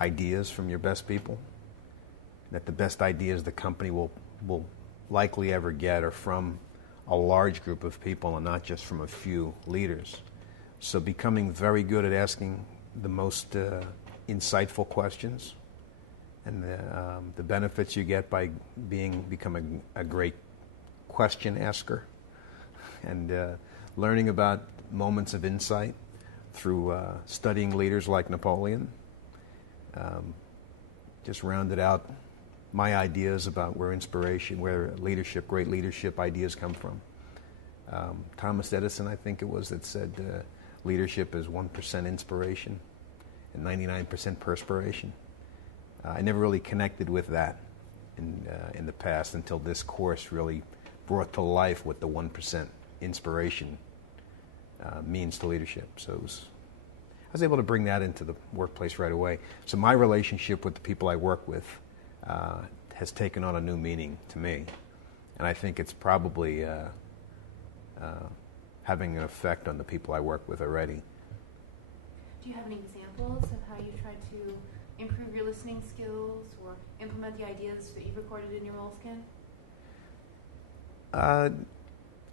ideas from your best people, that the best ideas the company will likely ever get are from a large group of people and not just from a few leaders. So becoming very good at asking the most insightful questions, and the benefits you get by becoming a great question asker, and learning about moments of insight through studying leaders like Napoleon, just rounded out my ideas about where great leadership ideas come from. Thomas Edison, I think it was, that said leadership is 1% inspiration and 99% perspiration. I never really connected with that in the past until this course really brought to life what the 1% inspiration means to leadership. So I was able to bring that into the workplace right away. So my relationship with the people I work with has taken on a new meaning to me. And I think it's probably having an effect on the people I work with already. Do you have any examples of how you tried to improve your listening skills or implement the ideas that you've recorded in your Moleskine?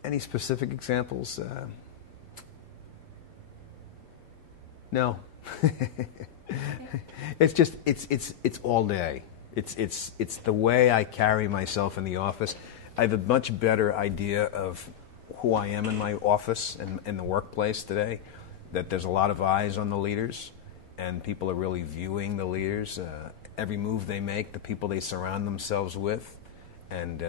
Any specific examples? No. It's just it's all day. It's the way I carry myself in the office. I have a much better idea of who I am in my office and in the workplace today, that there's a lot of eyes on the leaders, and people are really viewing the leaders, every move they make, the people they surround themselves with, and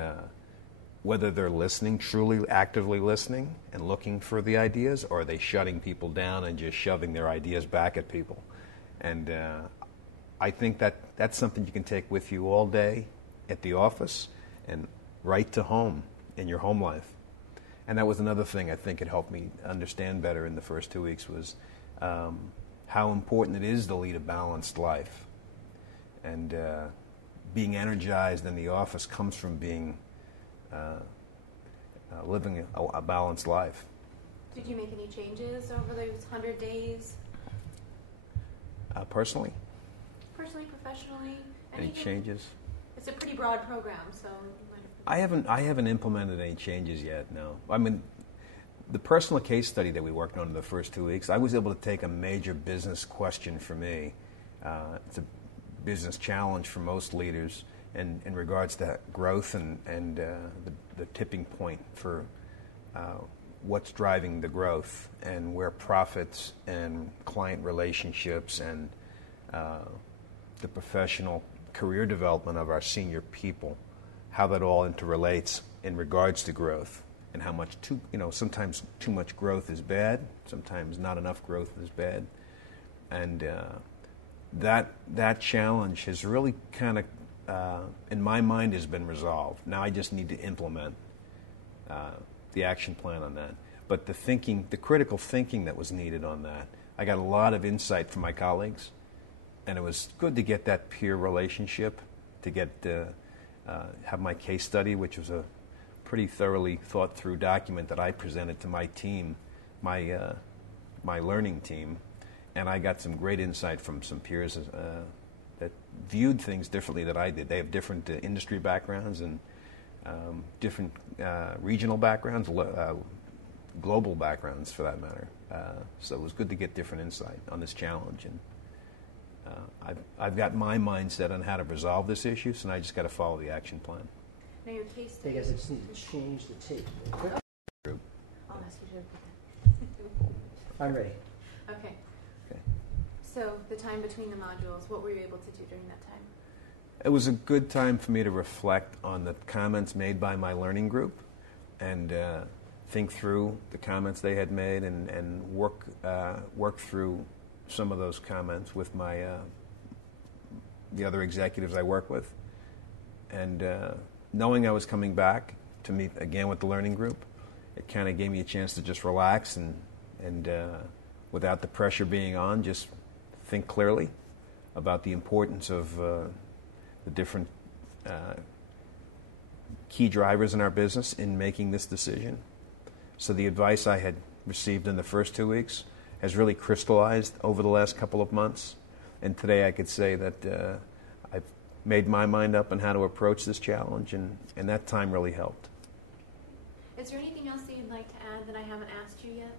whether they're listening, truly actively listening and looking for the ideas, or are they shutting people down and just shoving their ideas back at people. And I think that's something you can take with you all day at the office and right to home in your home life. And that was another thing I think it helped me understand better in the first 2 weeks, was how important it is to lead a balanced life. And being energized in the office comes from being living a balanced life. Did you make any changes over those 100 days? Personally? Personally, professionally? Any changes? It's a pretty broad program, so you might have... I haven't implemented any changes yet, no. I mean, the personal case study that we worked on in the first 2 weeks, I was able to take a major business question for me. It's a business challenge for most leaders in regards to growth and the tipping point for what's driving the growth, and where profits and client relationships and the professional career development of our senior people, how that all interrelates in regards to growth, and how much sometimes too much growth is bad, sometimes not enough growth is bad. And that challenge has really kind of, in my mind, has been resolved. Now I just need to implement the action plan on that. But the critical thinking that was needed on that, I got a lot of insight from my colleagues, and it was good to get that peer relationship, to have my case study, which was a pretty thoroughly thought through document that I presented to my team, my learning team, and I got some great insight from some peers that viewed things differently than I did. They have different industry backgrounds and different regional backgrounds, global backgrounds for that matter. So it was good to get different insight on this challenge. And I've got my mindset on how to resolve this issue, so now I just got to follow the action plan. Now your case study. Hey guys, I just need to change the tape. I'll ask you to repeat that. I'm ready. Okay. So the time between the modules, what were you able to do during that time? It was a good time for me to reflect on the comments made by my learning group and think through the comments they had made and work through some of those comments with my the other executives I work with. And knowing I was coming back to meet again with the learning group, it kind of gave me a chance to just relax and without the pressure being on, just think clearly about the importance of the different key drivers in our business in making this decision. So the advice I had received in the first 2 weeks has really crystallized over the last couple of months. And today I could say that I've made my mind up on how to approach this challenge, and that time really helped. Is there anything else that you'd like to add that I haven't asked you yet?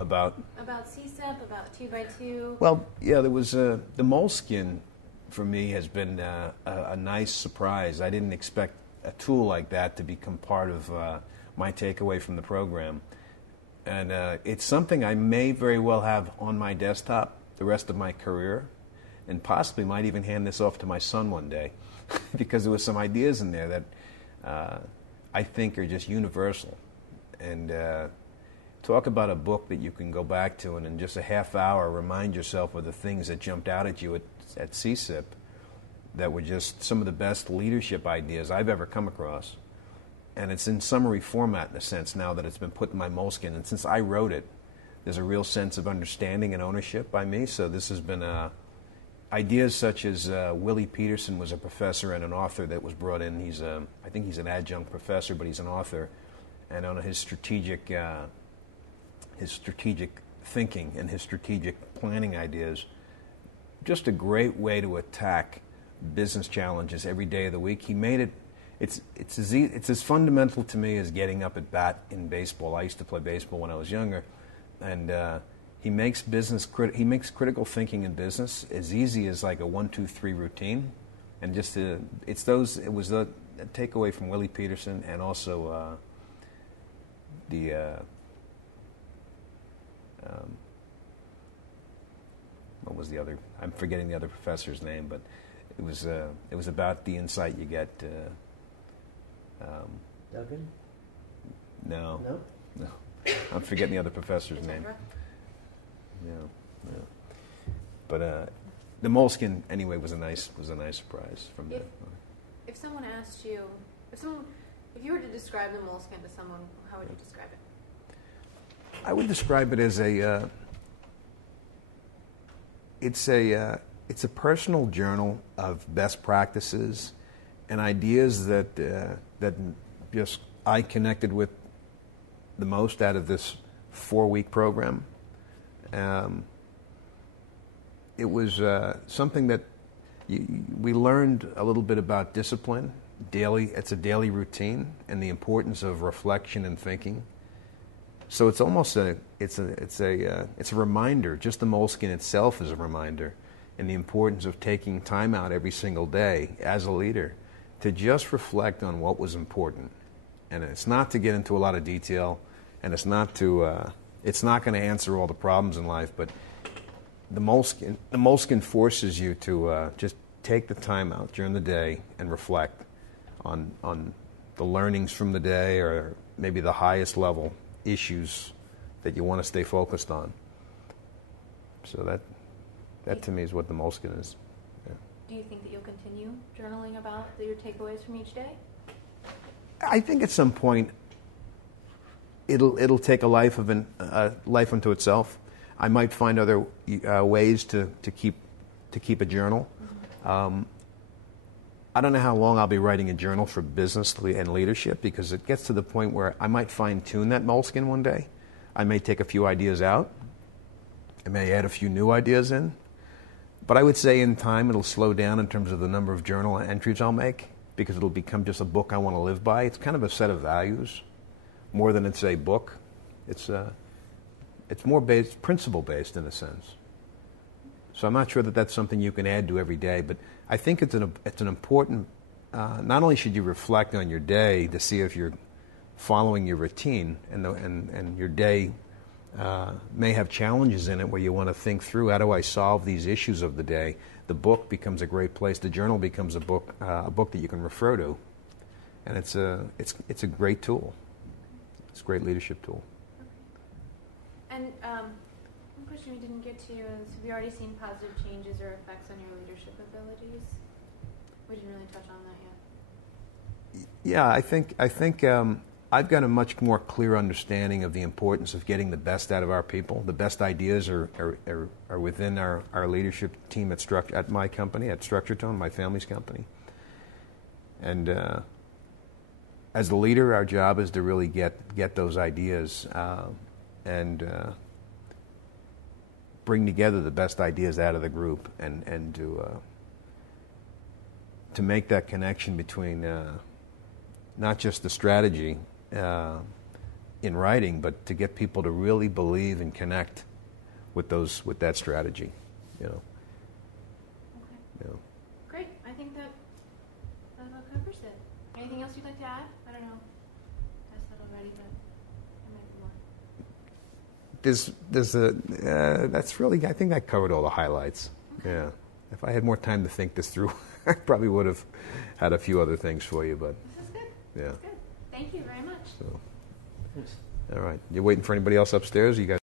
About CSEP, about 2x2? Well, yeah, there was the moleskin for me has been a nice surprise. I didn't expect a tool like that to become part of my takeaway from the program. And it's something I may very well have on my desktop the rest of my career, and possibly might even hand this off to my son one day because there was some ideas in there that I think are just universal. And talk about a book that you can go back to and in just a half hour remind yourself of the things that jumped out at you at CSIP that were just some of the best leadership ideas I've ever come across. And it's in summary format in a sense now that it's been put in my moleskin. And since I wrote it, there's a real sense of understanding and ownership by me. So this has been ideas such as Willie Peterson was a professor and an author that was brought in. I think he's an adjunct professor, but he's an author. And on his strategic thinking and his strategic planning ideas, just a great way to attack business challenges every day of the week. He made it. It's as fundamental to me as getting up at bat in baseball. I used to play baseball when I was younger, and he makes critical thinking in business as easy as like a 1-2-3 routine, and just it was the takeaway from Willie Peterson and also what was the other? I'm forgetting the other professor's name, but it was about the insight you get. Duggan? No. I'm forgetting the other professor's name. No. But the moleskin anyway was a nice surprise from that. If someone asked you, if you were to describe the moleskin to someone, how would you describe it? I would describe it as it's a personal journal of best practices and ideas that just I connected with the most out of this 4-week program. It was something that we learned a little bit about discipline. It's a daily routine and the importance of reflection and thinking. So it's almost a reminder. Just the moleskin itself is a reminder, and the importance of taking time out every single day as a leader to just reflect on what was important. And it's not to get into a lot of detail, and it's not going to answer all the problems in life. But the moleskin forces you to just take the time out during the day and reflect on the learnings from the day, or maybe the highest level issues that you want to stay focused on. So that to me is what the moleskin is. Yeah. Do you think that you'll continue journaling about your takeaways from each day? I think at some point it'll take a life unto itself. I might find other ways to keep a journal. Mm-hmm. I don't know how long I'll be writing a journal for business and leadership, because it gets to the point where I might fine-tune that moleskin one day. I may take a few ideas out I may add a few new ideas in. But I would say in time it'll slow down in terms of the number of journal entries I'll make, because it'll become just a book I want to live by. It's kind of a set of values more than it's a book. It's more principle-based in a sense. So I'm not sure that that's something you can add to every day, but I think it's an important, not only should you reflect on your day to see if you're following your routine, and your day may have challenges in it where you want to think through, how do I solve these issues of the day? The book becomes a great place. The journal becomes a book that you can refer to, and it's a great tool. It's a great leadership tool. And one question we didn't get to is, have you already seen positive changes or effects on your leadership abilities? We didn't really touch on that yet. Yeah, I think I've got a much more clear understanding of the importance of getting the best out of our people. The best ideas are within our leadership team at my company, at Structure Tone, my family's company. And as a leader, our job is to really get those ideas and bring together the best ideas out of the group, and to make that connection between not just the strategy in writing, but to get people to really believe and connect with that strategy. Okay. Great. I think that about covers it. Anything else you'd like to add? I don't know. I said already, but there might be more. That's really, I think I covered all the highlights. Okay. Yeah. If I had more time to think this through, I probably would have had a few other things for you, but this is good. yeah. This is good. Thank you very much. So, all right. You waiting for anybody else upstairs? You guys